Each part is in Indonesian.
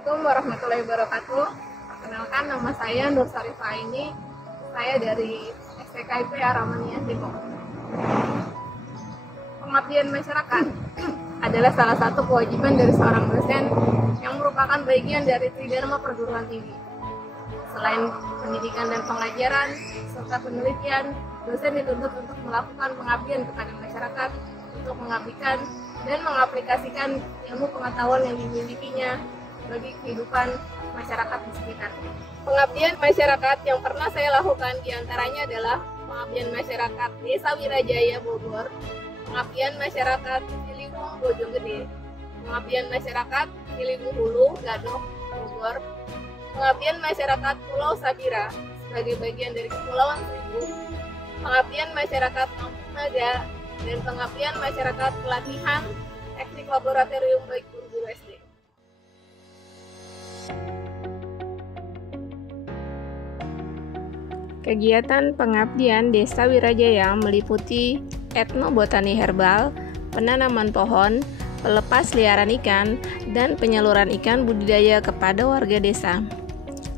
Assalamualaikum warahmatullahi wabarakatuh. Perkenalkan, nama saya Nur Sarifah ini. Saya dari STKIP Aramania Depok. Pengabdian masyarakat adalah salah satu kewajiban dari seorang dosen yang merupakan bagian dari Tridharma Perguruan Tinggi. Selain pendidikan dan pengajaran serta penelitian, dosen dituntut untuk melakukan pengabdian kepada masyarakat untuk mengabdikan dan mengaplikasikan ilmu pengetahuan yang dimilikinya bagi kehidupan masyarakat di sekitar. Pengabdian masyarakat yang pernah saya lakukan diantaranya adalah pengabdian masyarakat Desa Wirajaya Bogor, pengabdian masyarakat Ciliwung Bojonggede, pengabdian masyarakat Ciliwung Hulu Gadok Bogor, pengabdian masyarakat Pulau Sabira sebagai bagian dari Kepulauan Seribu, pengabdian masyarakat Kampung Naga, dan pengabdian masyarakat pelatihan teknik laboratorium bagi guru-guru SD. Kegiatan pengabdian Desa Wirajaya meliputi etnobotani herbal, penanaman pohon, pelepas liaran ikan, dan penyaluran ikan budidaya kepada warga desa.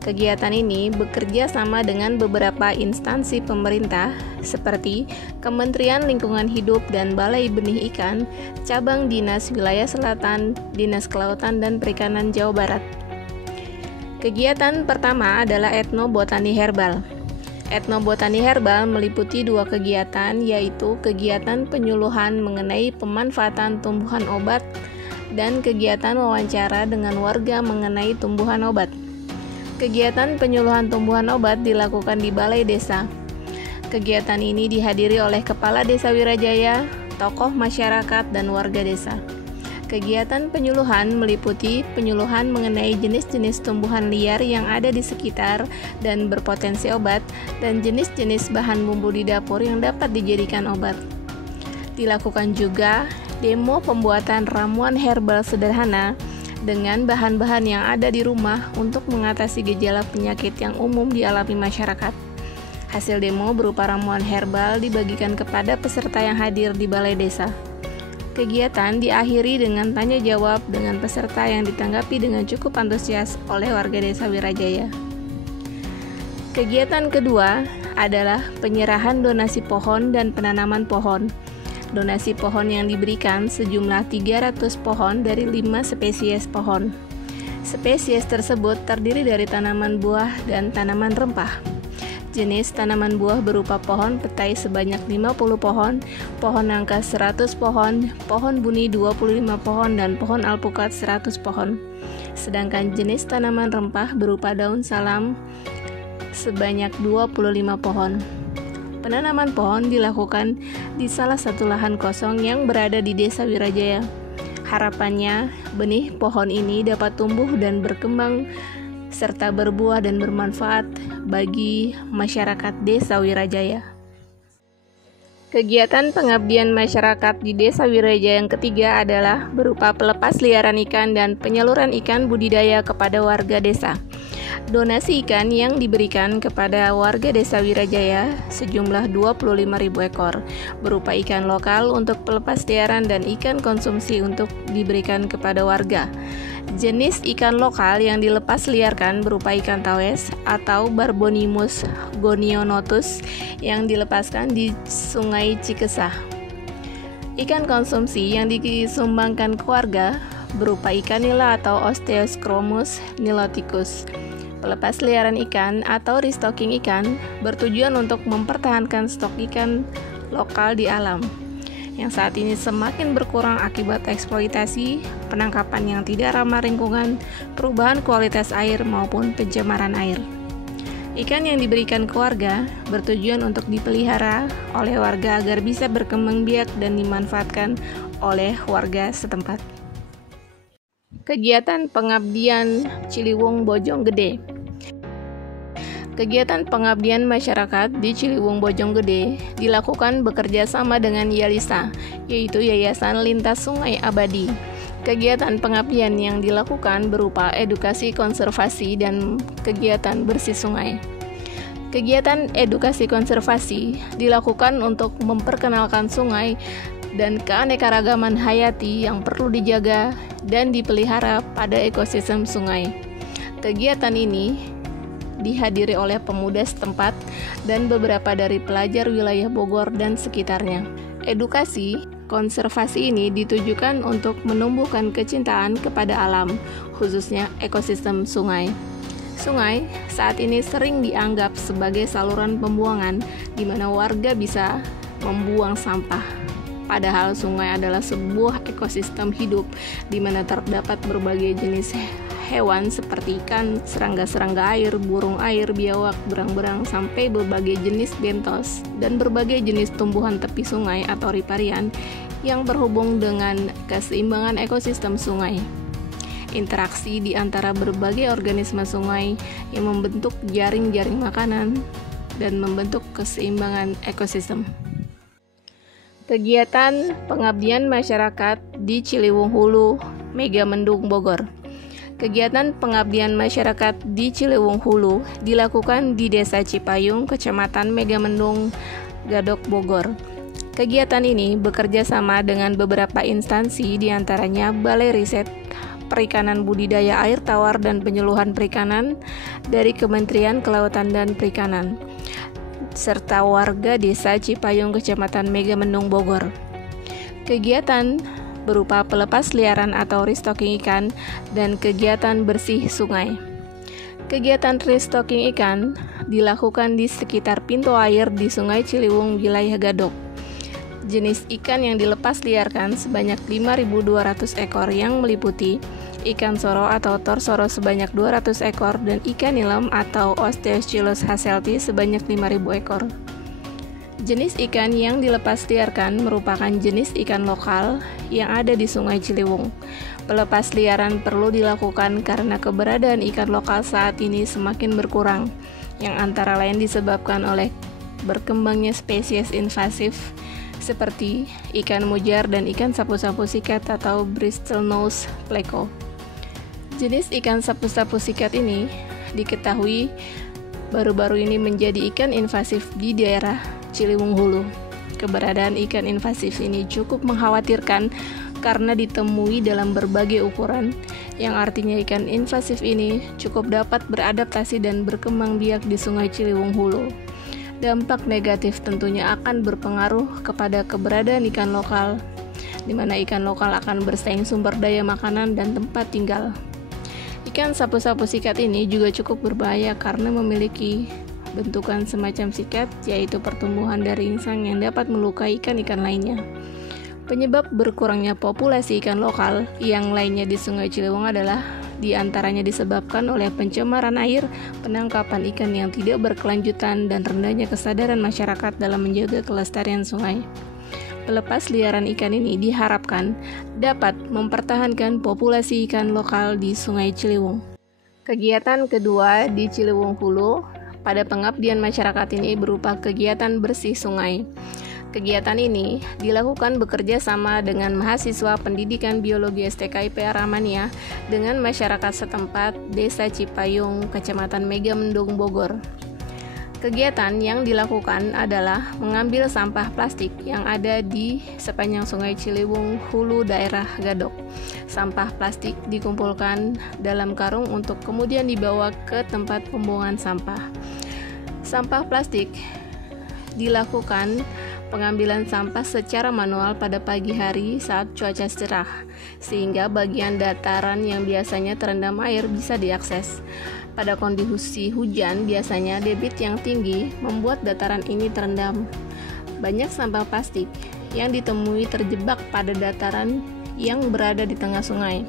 Kegiatan ini bekerja sama dengan beberapa instansi pemerintah seperti Kementerian Lingkungan Hidup dan Balai Benih Ikan, Cabang Dinas Wilayah Selatan, Dinas Kelautan dan Perikanan Jawa Barat. Kegiatan pertama adalah etnobotani herbal. Etnobotani herbal meliputi dua kegiatan, yaitu kegiatan penyuluhan mengenai pemanfaatan tumbuhan obat dan kegiatan wawancara dengan warga mengenai tumbuhan obat. Kegiatan penyuluhan tumbuhan obat dilakukan di Balai Desa. Kegiatan ini dihadiri oleh Kepala Desa Wirajaya, tokoh masyarakat, dan warga desa. Kegiatan penyuluhan meliputi penyuluhan mengenai jenis-jenis tumbuhan liar yang ada di sekitar dan berpotensi obat, dan jenis-jenis bahan bumbu di dapur yang dapat dijadikan obat. Dilakukan juga demo pembuatan ramuan herbal sederhana dengan bahan-bahan yang ada di rumah untuk mengatasi gejala penyakit yang umum dialami masyarakat. Hasil demo berupa ramuan herbal dibagikan kepada peserta yang hadir di Balai Desa. Kegiatan diakhiri dengan tanya jawab dengan peserta yang ditanggapi dengan cukup antusias oleh warga Desa Wirajaya. Kegiatan kedua adalah penyerahan donasi pohon dan penanaman pohon. Donasi pohon yang diberikan sejumlah 300 pohon dari 5 spesies pohon. Spesies tersebut terdiri dari tanaman buah dan tanaman rempah. Jenis tanaman buah berupa pohon petai sebanyak 50 pohon, pohon nangka 100 pohon, pohon buni 25 pohon, dan pohon alpukat 100 pohon. Sedangkan jenis tanaman rempah berupa daun salam sebanyak 25 pohon. Penanaman pohon dilakukan di salah satu lahan kosong yang berada di Desa Wirajaya. Harapannya, benih pohon ini dapat tumbuh dan berkembang serta berbuah dan bermanfaat bagi masyarakat Desa Wirajaya. Kegiatan pengabdian masyarakat di Desa Wirajaya yang ketiga adalah berupa pelepas liaran ikan dan penyaluran ikan budidaya kepada warga desa. Donasi ikan yang diberikan kepada warga Desa Wirajaya sejumlah 25.000 ekor, berupa ikan lokal untuk pelepas liaran dan ikan konsumsi untuk diberikan kepada warga. Jenis ikan lokal yang dilepas liarkan berupa ikan tawes atau Barbonimus gonionotus yang dilepaskan di Sungai Cikesah. Ikan konsumsi yang disumbangkan ke warga berupa ikan nila atau Osteochromus niloticus. Pelepas liaran ikan atau restocking ikan bertujuan untuk mempertahankan stok ikan lokal di alam yang saat ini semakin berkurang akibat eksploitasi, penangkapan yang tidak ramah lingkungan, perubahan kualitas air maupun pencemaran air. Ikan yang diberikan ke warga bertujuan untuk dipelihara oleh warga agar bisa berkembang biak dan dimanfaatkan oleh warga setempat. Kegiatan pengabdian Ciliwung Bojonggede. Kegiatan pengabdian masyarakat di Ciliwung Bojonggede dilakukan bekerja sama dengan YALISA, yaitu Yayasan Lintas Sungai Abadi. Kegiatan pengabdian yang dilakukan berupa edukasi konservasi dan kegiatan bersih sungai. Kegiatan edukasi konservasi dilakukan untuk memperkenalkan sungai dan keanekaragaman hayati yang perlu dijaga dan dipelihara pada ekosistem sungai. Kegiatan ini dihadiri oleh pemuda setempat dan beberapa dari pelajar wilayah Bogor dan sekitarnya. Edukasi konservasi ini ditujukan untuk menumbuhkan kecintaan kepada alam, khususnya ekosistem sungai. Sungai saat ini sering dianggap sebagai saluran pembuangan di mana warga bisa membuang sampah. Padahal sungai adalah sebuah ekosistem hidup di mana terdapat berbagai jenis hewan seperti ikan, serangga-serangga air, burung air, biawak, berang-berang, sampai berbagai jenis bentos dan berbagai jenis tumbuhan tepi sungai atau riparian yang berhubung dengan keseimbangan ekosistem sungai. Interaksi di antara berbagai organisme sungai yang membentuk jaring-jaring makanan dan membentuk keseimbangan ekosistem. Kegiatan pengabdian masyarakat di Ciliwung Hulu, Megamendung, Bogor. Kegiatan pengabdian masyarakat di Ciliwung Hulu dilakukan di Desa Cipayung, Kecamatan Megamendung, Gadok, Bogor. Kegiatan ini bekerja sama dengan beberapa instansi, diantaranya Balai Riset Perikanan Budidaya Air Tawar dan Penyuluhan Perikanan dari Kementerian Kelautan dan Perikanan, serta warga Desa Cipayung, Kecamatan Megamendung, Bogor. Kegiatan berupa pelepas liaran atau restocking ikan dan kegiatan bersih sungai. Kegiatan restocking ikan dilakukan di sekitar pintu air di Sungai Ciliwung, wilayah Gadok. Jenis ikan yang dilepas liarkan sebanyak 5.200 ekor yang meliputi ikan soro atau torsoro sebanyak 200 ekor dan ikan nilem atau Osteoschilus hasselti sebanyak 5.000 ekor. Jenis ikan yang dilepas liarkan merupakan jenis ikan lokal yang ada di Sungai Ciliwung. Pelepas liaran perlu dilakukan karena keberadaan ikan lokal saat ini semakin berkurang, yang antara lain disebabkan oleh berkembangnya spesies invasif seperti ikan mujar dan ikan sapu-sapu sikat atau bristlenose pleco. Jenis ikan sapu-sapu sikat ini diketahui baru-baru ini menjadi ikan invasif di daerah Ciliwung Hulu. Keberadaan ikan invasif ini cukup mengkhawatirkan karena ditemui dalam berbagai ukuran, yang artinya ikan invasif ini cukup dapat beradaptasi dan berkembang biak di Sungai Ciliwung Hulu. Dampak negatif tentunya akan berpengaruh kepada keberadaan ikan lokal, di mana ikan lokal akan bersaing sumber daya makanan dan tempat tinggal. Ikan sapu-sapu sikat ini juga cukup berbahaya karena memiliki bentukan semacam sikat, yaitu pertumbuhan dari insang yang dapat melukai ikan-ikan lainnya. Penyebab berkurangnya populasi ikan lokal yang lainnya di Sungai Ciliwung adalah diantaranya disebabkan oleh pencemaran air, penangkapan ikan yang tidak berkelanjutan, dan rendahnya kesadaran masyarakat dalam menjaga kelestarian sungai. Pelepas liaran ikan ini diharapkan dapat mempertahankan populasi ikan lokal di Sungai Ciliwung. Kegiatan kedua di Ciliwung Hulu pada pengabdian masyarakat ini berupa kegiatan bersih sungai. Kegiatan ini dilakukan bekerja sama dengan mahasiswa pendidikan biologi STKIP Aramania dengan masyarakat setempat Desa Cipayung, Kecamatan Megamendung, Bogor. Kegiatan yang dilakukan adalah mengambil sampah plastik yang ada di sepanjang Sungai Ciliwung Hulu daerah Gadok. Sampah plastik dikumpulkan dalam karung untuk kemudian dibawa ke tempat pembuangan sampah. Sampah plastik dilakukan pengambilan sampah secara manual pada pagi hari saat cuaca cerah, sehingga bagian dataran yang biasanya terendam air bisa diakses. Pada kondisi hujan, biasanya debit yang tinggi membuat dataran ini terendam. Banyak sampah plastik yang ditemui terjebak pada dataran yang berada di tengah sungai.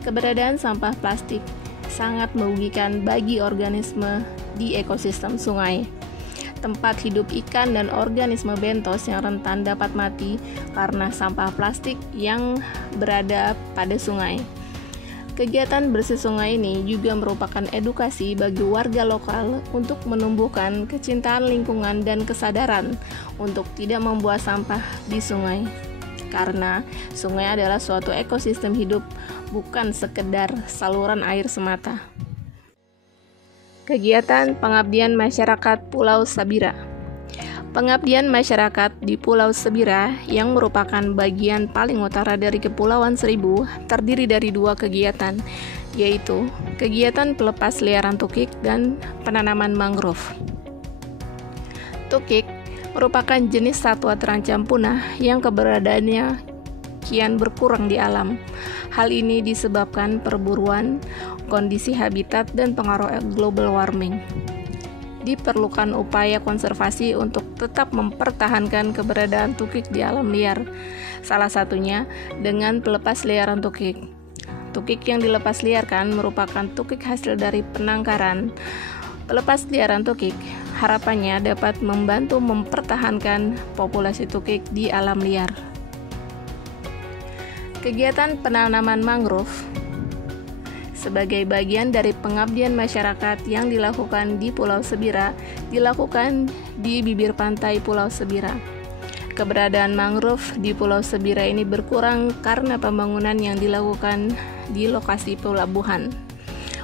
Keberadaan sampah plastik sangat merugikan bagi organisme di ekosistem sungai. Tempat hidup ikan dan organisme bentos yang rentan dapat mati karena sampah plastik yang berada pada sungai. Kegiatan bersih sungai ini juga merupakan edukasi bagi warga lokal untuk menumbuhkan kecintaan lingkungan dan kesadaran untuk tidak membuang sampah di sungai. Karena sungai adalah suatu ekosistem hidup, bukan sekedar saluran air semata. Kegiatan pengabdian masyarakat Pulau Sabira. Pengabdian masyarakat di Pulau Sebira yang merupakan bagian paling utara dari Kepulauan Seribu terdiri dari 2 kegiatan, yaitu kegiatan pelepas liaran tukik dan penanaman mangrove. Tukik merupakan jenis satwa terancam punah yang keberadaannya kian berkurang di alam. Hal ini disebabkan perburuan, kondisi habitat, dan pengaruh global warming. Diperlukan upaya konservasi untuk tetap mempertahankan keberadaan tukik di alam liar. Salah satunya dengan pelepas liaran tukik. Tukik yang dilepas liarkan merupakan tukik hasil dari penangkaran. Pelepas liaran tukik harapannya dapat membantu mempertahankan populasi tukik di alam liar. Kegiatan penanaman mangrove sebagai bagian dari pengabdian masyarakat yang dilakukan di Pulau Sebira dilakukan di bibir pantai Pulau Sebira. Keberadaan mangrove di Pulau Sebira ini berkurang karena pembangunan yang dilakukan di lokasi pelabuhan.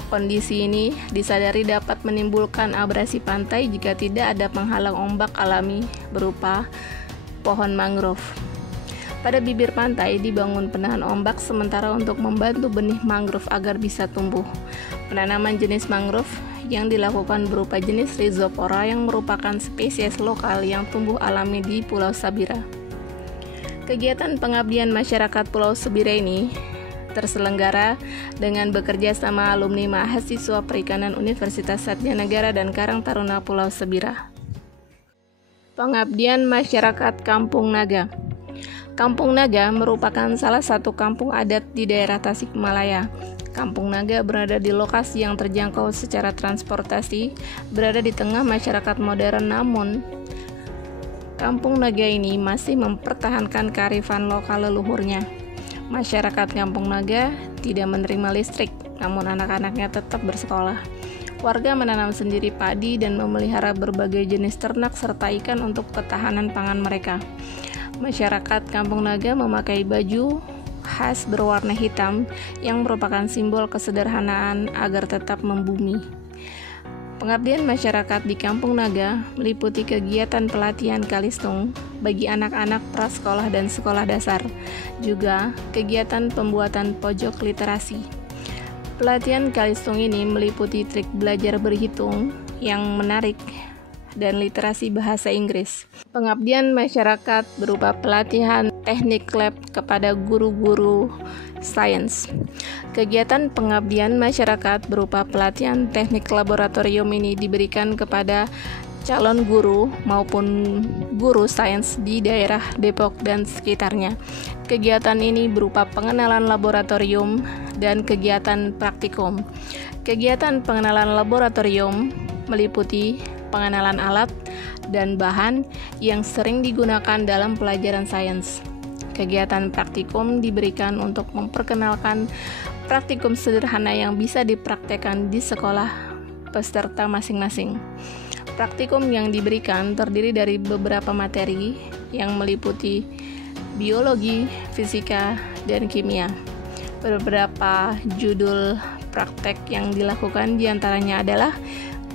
Kondisi ini disadari dapat menimbulkan abrasi pantai jika tidak ada penghalang ombak alami berupa pohon mangrove. Pada bibir pantai dibangun penahan ombak sementara untuk membantu benih mangrove agar bisa tumbuh. Penanaman jenis mangrove yang dilakukan berupa jenis Rhizopora yang merupakan spesies lokal yang tumbuh alami di Pulau Sebira. Kegiatan pengabdian masyarakat Pulau Sebira ini terselenggara dengan bekerja sama alumni mahasiswa perikanan Universitas Satya Negara dan Karang Taruna Pulau Sebira. Pengabdian masyarakat Kampung Naga. Kampung Naga merupakan salah satu kampung adat di daerah Tasikmalaya. Kampung Naga berada di lokasi yang terjangkau secara transportasi, berada di tengah masyarakat modern, namun Kampung Naga ini masih mempertahankan kearifan lokal leluhurnya. Masyarakat Kampung Naga tidak menerima listrik, namun anak-anaknya tetap bersekolah. Warga menanam sendiri padi dan memelihara berbagai jenis ternak serta ikan untuk ketahanan pangan mereka. Masyarakat Kampung Naga memakai baju khas berwarna hitam yang merupakan simbol kesederhanaan agar tetap membumi. Pengabdian masyarakat di Kampung Naga meliputi kegiatan pelatihan kalistung bagi anak-anak prasekolah dan sekolah dasar, juga kegiatan pembuatan pojok literasi. Pelatihan kalistung ini meliputi trik belajar berhitung yang menarik dan literasi bahasa Inggris. Pengabdian masyarakat berupa pelatihan teknik lab kepada guru-guru sains. Kegiatan pengabdian masyarakat berupa pelatihan teknik laboratorium ini diberikan kepada calon guru maupun guru sains di daerah Depok dan sekitarnya. Kegiatan ini berupa pengenalan laboratorium dan kegiatan praktikum. Kegiatan pengenalan laboratorium meliputi pengenalan alat dan bahan yang sering digunakan dalam pelajaran sains. Kegiatan praktikum diberikan untuk memperkenalkan praktikum sederhana yang bisa dipraktekkan di sekolah peserta masing-masing. Praktikum yang diberikan terdiri dari beberapa materi yang meliputi biologi, fisika, dan kimia. Beberapa judul praktek yang dilakukan diantaranya adalah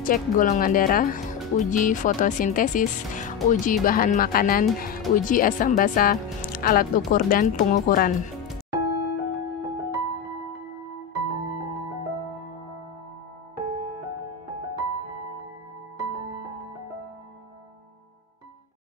cek golongan darah, uji fotosintesis, uji bahan makanan, uji asam basa, alat ukur dan pengukuran.